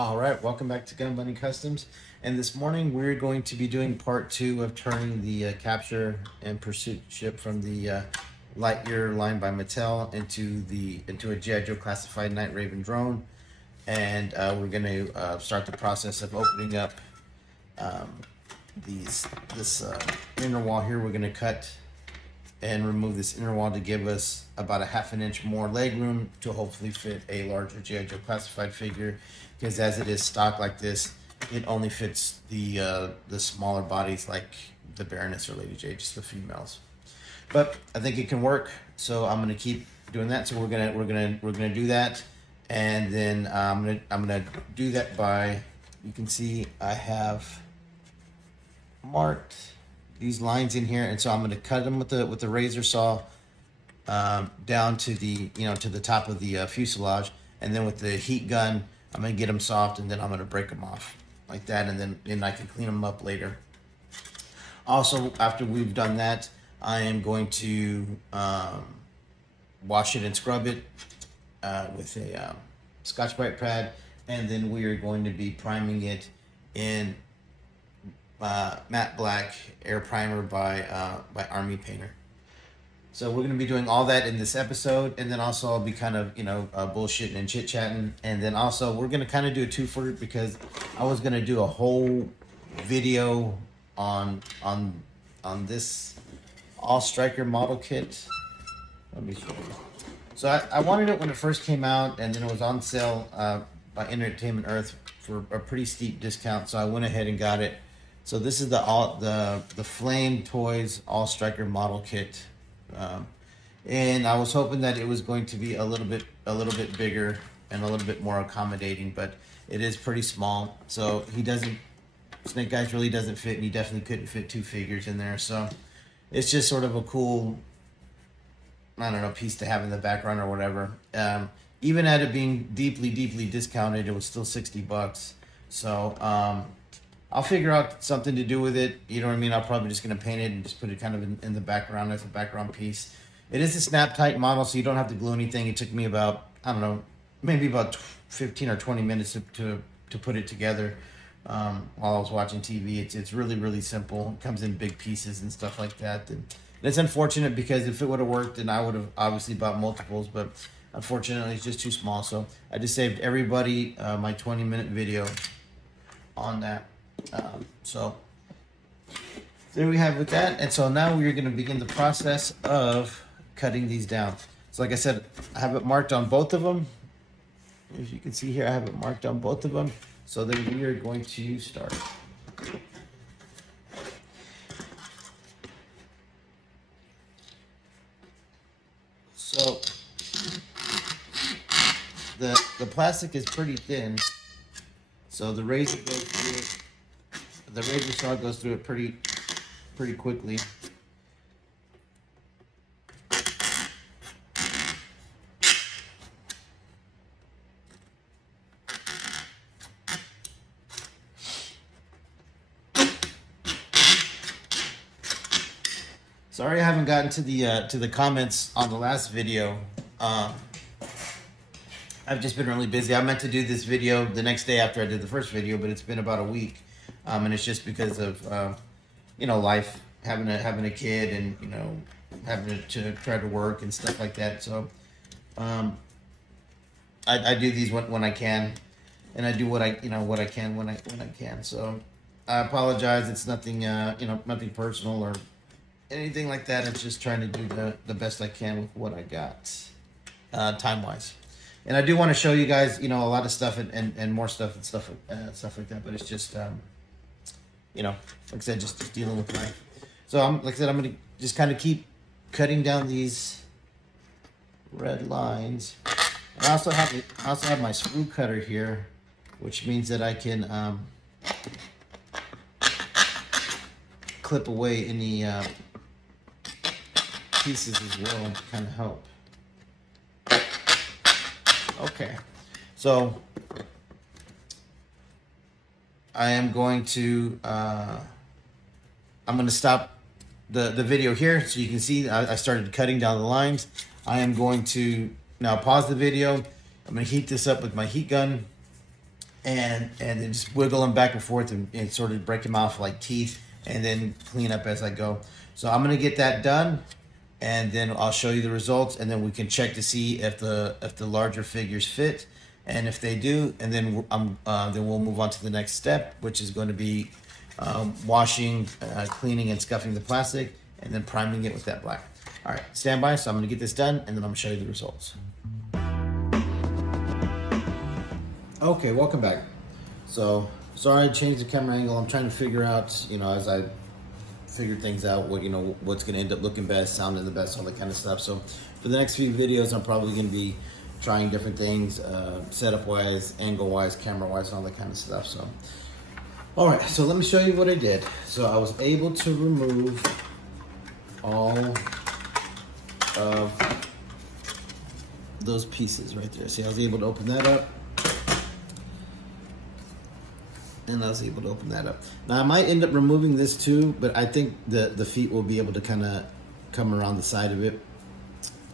All right, welcome back to Gun Bunny Customs. And this morning we're going to be doing part 2 of turning the capture and pursuit ship from the Lightyear line by Mattel into a G.I. Joe classified Night Raven drone. And we're going to start the process of opening up this inner wall here. We're going to cut and remove this inner wall to give us about a ½ inch more leg room to hopefully fit a larger G.I. Joe classified figure, because as it is stock like this, it only fits the smaller bodies like the Baroness or Lady J, just the females. But I think it can work, so I'm gonna keep doing that. So we're gonna do that, and then I'm gonna do that by, you can see I have marked these lines in here, and so I'm going to cut them with the razor saw down to the top of the fuselage, and then with the heat gun I'm going to get them soft, and then I'm going to break them off like that, and then I can clean them up later. Also, after we've done that, I am going to wash it and scrub it with a Scotch-Brite pad, and then we are going to be priming it in matte black air primer by Army Painter. So we're going to be doing all that in this episode, and then also I'll be kind of bullshitting and chit chatting, and then also we're going to kind of do a twofer, because I was going to do a whole video on this all striker model kit. Let me show you. So I wanted it when it first came out, and then it was on sale by Entertainment Earth for a pretty steep discount, so I went ahead and got it. So this is the Flame Toys All Striker model kit, and I was hoping that it was going to be a little bit bigger and a little bit more accommodating, but it is pretty small. So Snake Eyes really doesn't fit, and he definitely couldn't fit 2 figures in there. So it's just sort of a cool, I don't know, piece to have in the background or whatever. Even at it being deeply discounted, it was still $60. So I'll figure out something to do with it. You know what I mean? I'm probably just going to paint it and just put it kind of in the background as a background piece. It is a snap tight model, so you don't have to glue anything. It took me about, I don't know, maybe about 15 or 20 minutes to put it together while I was watching TV. It's really simple. It comes in big pieces and stuff like that. And it's unfortunate, because if it would have worked, then I would have obviously bought multiples, but unfortunately it's just too small. So I just saved everybody my 20-minute video on that. So there we have with that, and so now we're going to begin the process of cutting these down. So like I said, I have it marked on both of them. As you can see here, I have it marked on both of them. So then we are going to start. So the plastic is pretty thin, so the razor goes through it. The razor saw goes through it pretty quickly. Sorry I haven't gotten to the comments on the last video. I've just been really busy. I meant to do this video the next day after I did the first video, but it's been about a week. And it's just because of life, having a kid, and having to try to work and stuff like that. So I do these when I can, and I do what I can when I can. So I apologize. It's nothing nothing personal or anything like that. It's just trying to do the best I can with what I got time wise. And I do want to show you guys a lot of stuff and more stuff and stuff like that. But it's just like I said, just dealing with life. So like I said, I'm gonna just kind of keep cutting down these red lines. And I also have my screw cutter here, which means that I can clip away any pieces as well to kind of help. Okay, so I am going to I'm going to stop the video here, so you can see I started cutting down the lines. I am going to now pause the video. I'm going to heat this up with my heat gun, and then just wiggle them back and forth and sort of break them off like teeth, and then clean up as I go. So I'm gonna get that done, and then I'll show you the results, and then we can check to see if the larger figures fit, and if they do, and then then we'll move on to the next step, which is going to be washing, cleaning, and scuffing the plastic, and then priming it with that black. All right, stand by. So I'm gonna get this done, and then I'm gonna show you the results. Okay, welcome back. So sorry I changed the camera angle. I'm trying to figure out, as I figure things out, what's going to end up looking best, sounding the best, all that kind of stuff. So for the next few videos, I'm probably going to be trying different things, setup wise, angle wise, camera wise, and all that kind of stuff. So all right, so let me show you what I did. So I was able to remove all of those pieces right there. See, I was able to open that up. And I was able to open that up. Now I might end up removing this too, but I think the feet will be able to kind of come around the side of it.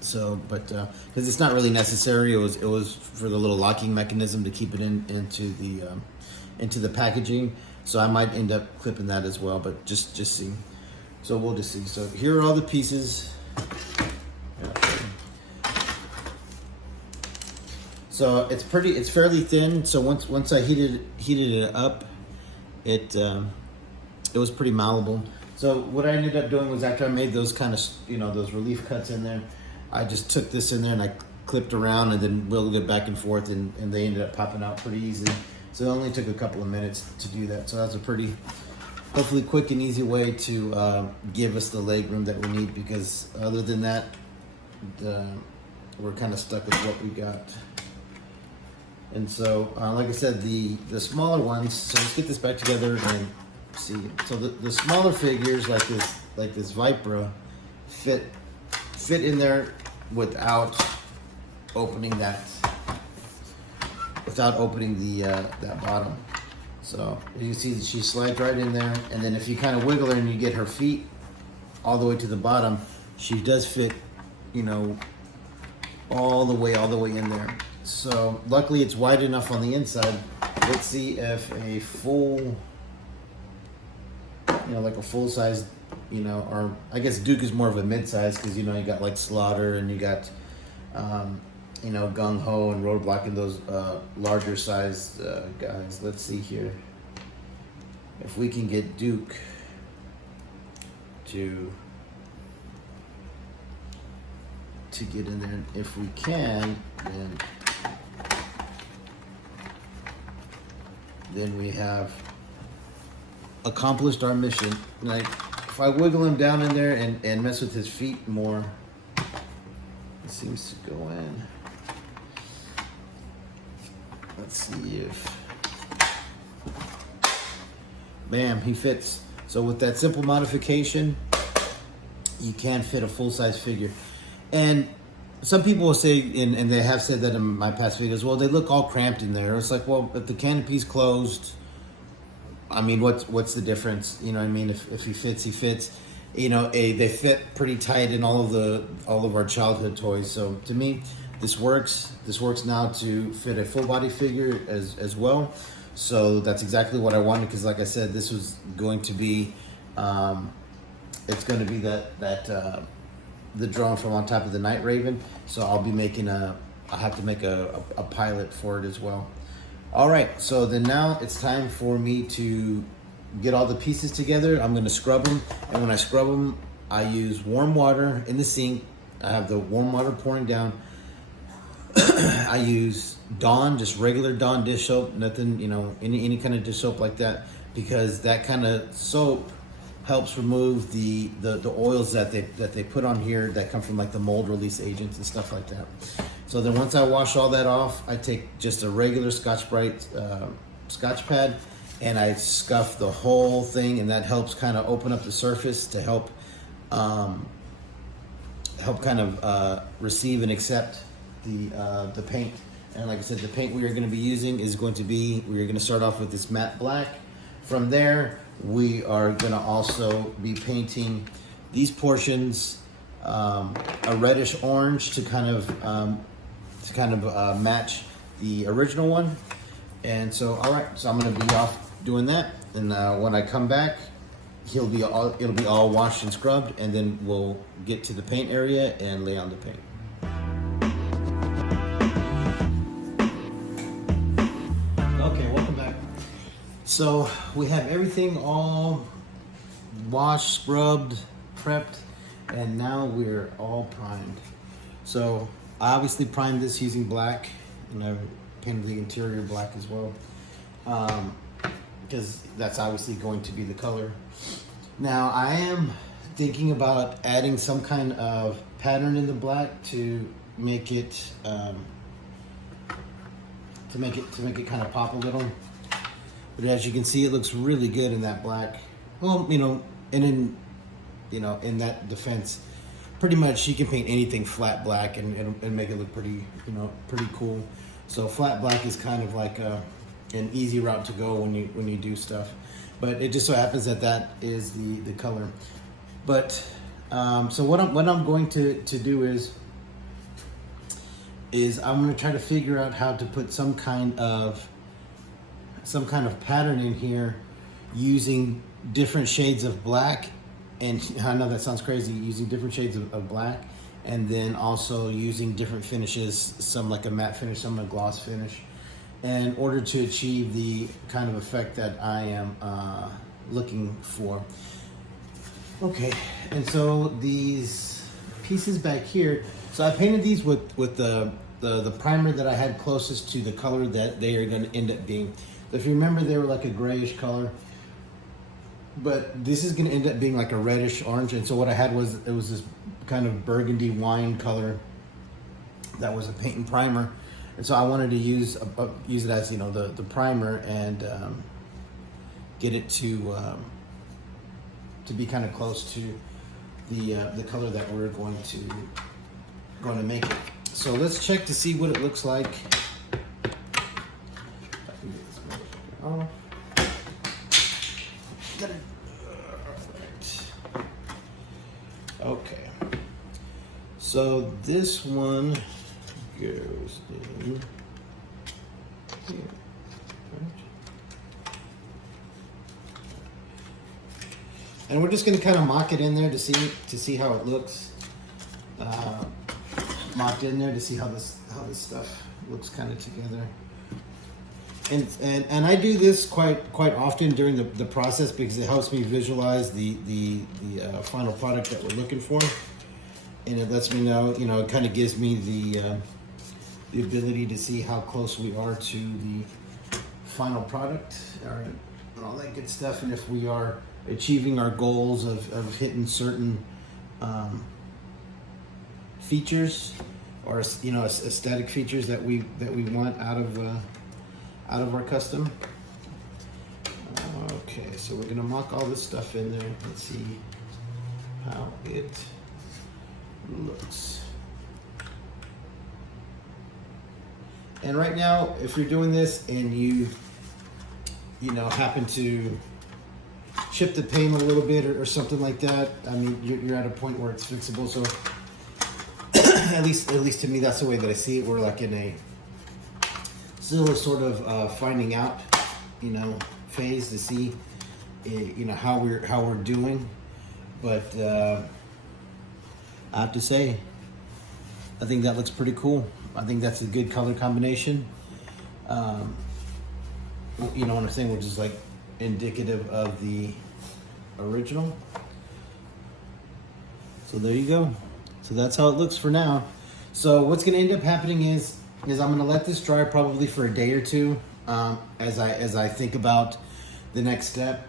So, but because it's not really necessary, it was for the little locking mechanism to keep it into the packaging. So I might end up clipping that as well, but just see. So we'll just see. So here are all the pieces. So it's fairly thin. So once I heated it up, it was pretty malleable. So what I ended up doing was, after I made those kind of, those relief cuts in there, I just took this in there and I clipped around and then wiggled it back and forth, and they ended up popping out pretty easily. So it only took a couple of minutes to do that. So that's a pretty, hopefully quick and easy way to give us the leg room that we need, because other than that, we're kind of stuck with what we got. And so, like I said, the smaller ones, so let's get this back together and see. So the smaller figures, like this Vipra, fit in there without opening that bottom. So you see she slides right in there, and then if you kind of wiggle her and you get her feet all the way to the bottom, she does fit, all the way in there. So luckily it's wide enough on the inside. Let's see if a full, like a full size, or I guess Duke is more of a mid-size, because you got like Slaughter, and you got Gung Ho and Roadblock, and those larger sized guys. Let's see here if we can get Duke to get in there. If we can, then we have accomplished our mission. Like, if I wiggle him down in there and mess with his feet more, it seems to go in. Let's see if, bam, he fits. So with that simple modification, you can fit a full-size figure. And some people will say, and they have said that in my past videos, well, they look all cramped in there. It's like, well, if the canopy's closed, I mean, what's the difference? You know what I mean? If he fits, he fits. They fit pretty tight in all of our childhood toys. So to me, this works. This works now to fit a full body figure as well. So that's exactly what I wanted, because like I said, this was going to be, it's going to be the drone from on top of the Night Raven. So I'll be making I have to make a pilot for it as well. All right, so then now it's time for me to get all the pieces together. I'm gonna scrub them, and when I scrub them, I use warm water in the sink. I have the warm water pouring down. I use Dawn, just regular Dawn dish soap, nothing, any kind of dish soap like that, because that kind of soap helps remove the oils that they put on here that come from like the mold release agents and stuff like that. So then once I wash all that off, I take just a regular Scotch-Brite Scotch pad, and I scuff the whole thing, and that helps kind of open up the surface to help kind of receive and accept the paint. And like I said, the paint we are going to be using is going to be, we are going to start off with this matte black. From there, we are going to also be painting these portions a reddish orange to kind of match the original one. And so, all right, so I'm gonna be off doing that, and when I come back, it'll be all washed and scrubbed, and then we'll get to the paint area and lay on the paint. Okay, welcome back. So we have everything all washed, scrubbed, prepped, and now we're all primed. So I obviously primed this using black, and I painted the interior black as well, because that's obviously going to be the color. Now I am thinking about adding some kind of pattern in the black to make it kind of pop a little. But as you can see, it looks really good in that black. Well, and in that defense, pretty much you can paint anything flat black and make it look pretty cool. So flat black is kind of like an easy route to go when you do stuff. But it just so happens that is the color. But so what I'm going to do is I'm going to try to figure out how to put some kind of pattern in here using different shades of black. And I know that sounds crazy, using different shades of black, and then also using different finishes, some like a matte finish, some a gloss finish, in order to achieve the kind of effect that I am looking for. Okay, and so these pieces back here, so I painted these with the primer that I had closest to the color that they are going to end up being. So if you remember, they were like a grayish color, but this is going to end up being like a reddish orange. And so what I had was this kind of burgundy wine color that was a paint and primer. And so I wanted to use it as the primer and get it to be kind of close to the color that we're going to make it. So let's check to see what it looks like. Oh. Okay, so this one goes in here. And we're just going to kind of mock it in there to see how it looks. Mocked in there to see how this stuff looks kind of together. And I do this quite often during the process because it helps me visualize the final product that we're looking for, and it lets me know, it kind of gives me the ability to see how close we are to the final product, and all that good stuff, and if we are achieving our goals of hitting certain features or aesthetic features that we want out of our custom. Okay, so we're gonna mock all this stuff in there. Let's see how it looks. And right now, if you're doing this and you happen to chip the paint a little bit or something like that, I mean, you're at a point where it's fixable. So at least to me, that's the way that I see it. We're like in a still a sort of finding out, phase to see, how we're doing. But I have to say, I think that looks pretty cool. I think that's a good color combination. What I'm saying, which is like indicative of the original. So there you go. So that's how it looks for now. So what's going to end up happening is I'm going to let this dry probably for a day or two as I think about the next step.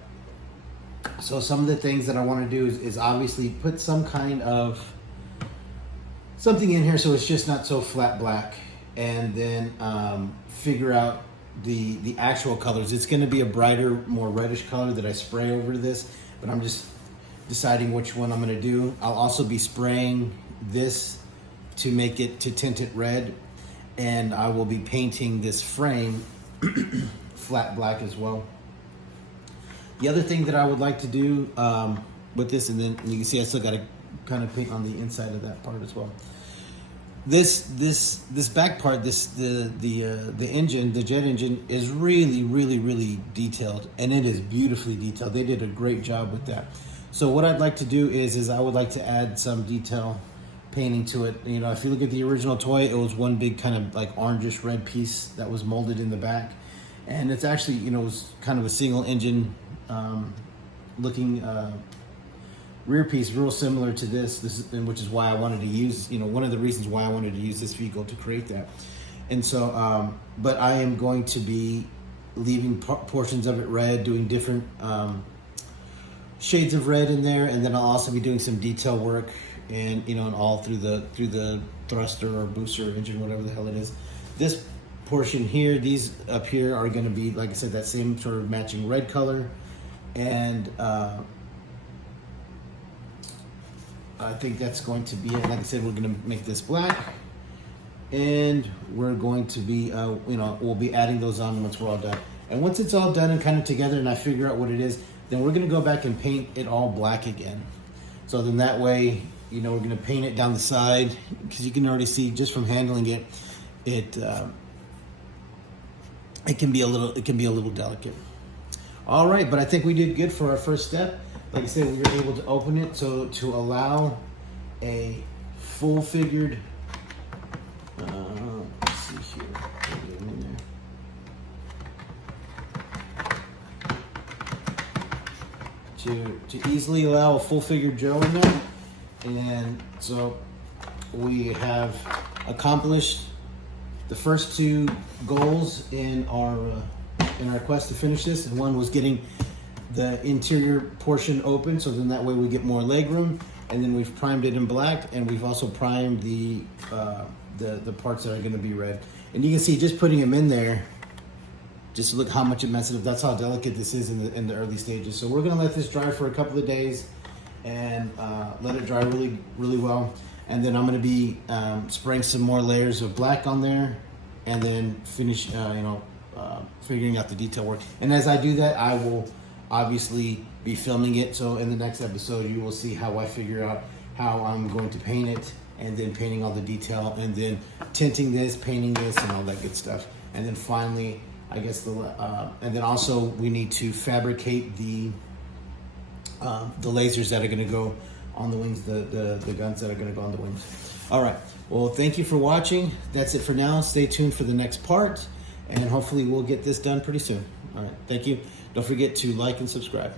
So some of the things that I want to do is obviously put some kind of something in here so it's just not so flat black, and then figure out the actual colors. It's going to be a brighter, more reddish color that I spray over this, but I'm just deciding which one I'm going to do. I'll also be spraying this to tint it red, and I will be painting this frame flat black as well. The other thing that I would like to do with this, and then you can see I still got to kind of paint on the inside of that part as well. this back part, the engine, the jet engine, is really detailed, and it is beautifully detailed. They did a great job with that. So what I'd like to do is I would like to add some detail painting to it. You know, if you look at the original toy, it was one big kind of like orangish red piece that was molded in the back, and it's actually, you know, it was kind of a single engine looking rear piece, real similar to this, which is why I wanted to use, you know, one of the reasons why I wanted to use this vehicle to create that. And so, but I am going to be leaving portions of it red, doing different shades of red in there, and then I'll also be doing some detail work, and you know, and all through the thruster or booster engine, whatever the hell it is. This portion here, these up here are going to be, like I said, that same sort of matching red color, and I think that's going to be it. Like I said, we're going to make this black, and we're going to be, you know, we'll be adding those on once we're all done. And once it's all done and kind of together, and I figure out what it is, then we're going to go back and paint it all black again. So then that way, you know, we're going to paint it down the side, because you can already see just from handling it, it can be a little delicate. All right, but I think we did good for our first step. Like I said, we were able to open it so to allow a full figured, let's see here, get them in there. To easily allow a full figured Joe in there. And so we have accomplished the first two goals in our quest to finish this, and one was getting the interior portion open, so then that way we get more leg room, and then we've primed it in black, and we've also primed the parts that are going to be red. And you can see just putting them in there, just look how much it messes up. That's how delicate this is in the early stages. So we're going to let this dry for a couple of days and let it dry really well, and then I'm going to be spraying some more layers of black on there, and then finish figuring out the detail work. And as I do that, I will obviously be filming it, so in the next episode you will see how I figure out how I'm going to paint it, and then painting all the detail, and then tinting this, painting this, and all that good stuff. And then finally, I guess and then also we need to fabricate the lasers that are going to go on the wings, the guns that are going to go on the wings. All right, well, thank you for watching. That's it for now. Stay tuned for the next part, and hopefully we'll get this done pretty soon. All right, thank you. Don't forget to like and subscribe.